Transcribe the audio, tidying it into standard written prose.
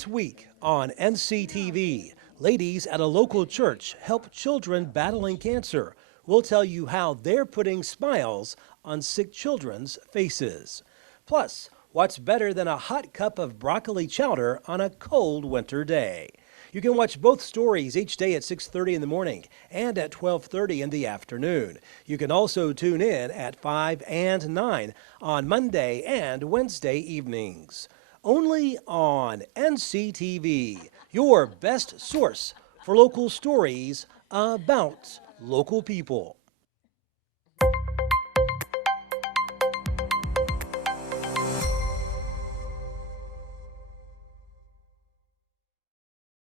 This week on NCTV, ladies at a local church help children battling cancer. We'll tell you how they're putting smiles on sick children's faces. Plus, what's better than a hot cup of broccoli chowder on a cold winter day? You can watch both stories each day at 6:30 in the morning and at 12:30 in the afternoon. You can also tune in at 5 and 9 on Monday and Wednesday evenings. Only on NCTV, your best source for local stories about local people.